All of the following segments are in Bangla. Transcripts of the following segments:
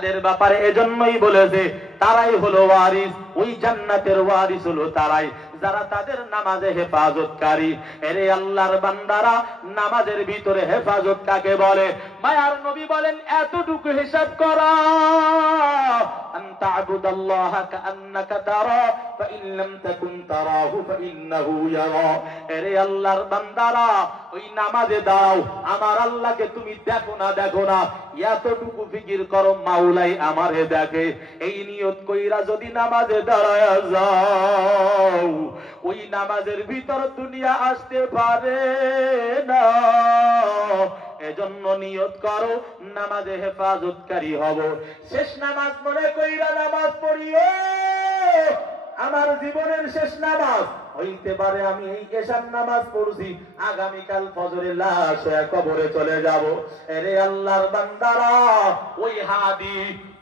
তাদের ব্যাপারে এজন্যই বলেছে তারাই হলো ওয়ারিস, ওই জান্নাতের ওয়ারিস হলো তারাই যারা তাদের নামাজে হেফাজতকারী। এরে আল্লাহর বান্দারা, নামাজের ভিতরে হেফাজত কাকে বলে? মায়ার নবী বলেন এতটুকু হিসাব করা, আনতা আবুদাল্লাহা কাআন্নাকা তারা ফাইন লাম তাকুন তারাহু ফাইন্নাহু ইয়ারা। এরে আল্লাহর বান্দারা, ওই নামাজে দাও, আমার আল্লাহকে তুমি দেখো না এতটুকু ফিকির করো মাওলাই আমারে দেখে। এই নিয়ত কইরা যদি নামাজে দাঁড়ায় যাও, ওই নামাজের ভিতর দুনিয়া আসতে পারে না। এজন্য নিয়ত করো নামাজে হেফাজতকারী হব। শেষ নামাজ মনে কইরা নামাজ পড়িও, আমার জীবনের শেষ নামাজ হইতে পারে আমি এই এশার নামাজ পড়ছি, আগামীকাল ফজরে লাশ হয়ে কবরে চলে যাব। এরে আল্লাহর বান্দারা, ওই হাদি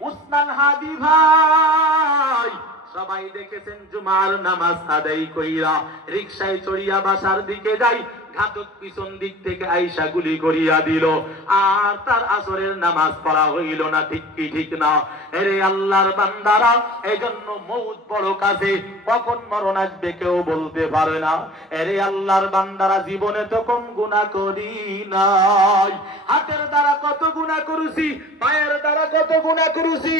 উসমান হাদি ভাই সবাই দেখেছেন জুমার নামাজ আদায় কইরা রিকশায় চড়িয়া বাসার দিকে যাই, ঘাতক পিছন দিক থেকে আইসা গুলি করিয়া দিল, আর তার আসরের নামাজ পড়া হইল না। ঠিক কি ঠিক না? এরে আল্লাহর বান্দারা, এজন্য মউত বড় কাছে, কখন মরণ আসবে কেউ বলতে পারে না। এরে আল্লাহর বান্দারা, জীবনে তো কম গুনাহ করি নাই। হাতের দ্বারা কত গুনাহ করেছি, পায়ের দ্বারা কত গুনাহ করেছি,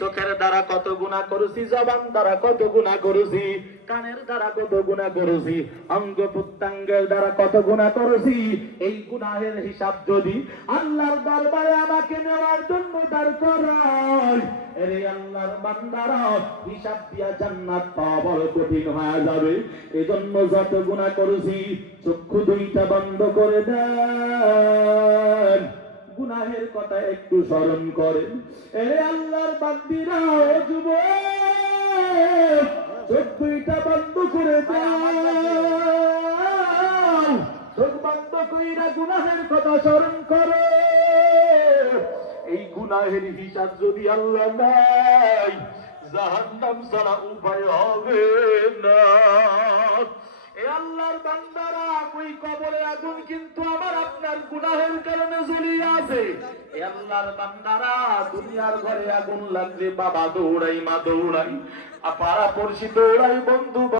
চোখের দ্বারা কত গুনাহ করেছি, জবান দ্বারা কত গুনাহ করেছি, কানের দ্বারা কত গুনাহ করেছি, অঙ্গ প্রত্যঙ্গের দ্বারা কত গুনাহ করেছি। এই গুনাহের হিসাব যদি আল্লাহর দরবারে আমাকে নেওয়ার জন্য দাঁড় করায়, এরে আল্লাহর বান্দারা, হিসাব দিয়া জান্নাত পাওয়া বড় কঠিন হয়ে যাবে। এজন্য যত গুনাহ করেছি চক্ষু দুইটা বন্ধ করে দেন, গুনাহের কথা একটু স্মরণ করেন। এরে আল্লাহর বান্দিরা, ও যুবক, চোখ দুইটা বন্ধ করে দাও, চোখ বন্ধ কইরা গুনাহের কথা স্মরণ করো। এই গুনাহের হিসাব যদি আল্লাহ নাই, জাহান্নাম ছাড়া উপায় হবে না। এ আল্লাহর বান্দারা, ওই কবরে আগুন কিন্তু আমার আপনার গুনাহের কারণে জ্বলিয়ে আছে। এ আল্লাহর বান্দারা, দুনিয়ার ঘরে আগুন লাগলে বাবা দৌড়াই, মা দৌড়াই, পাড়া পড়শি দৌড়াই, বন্ধু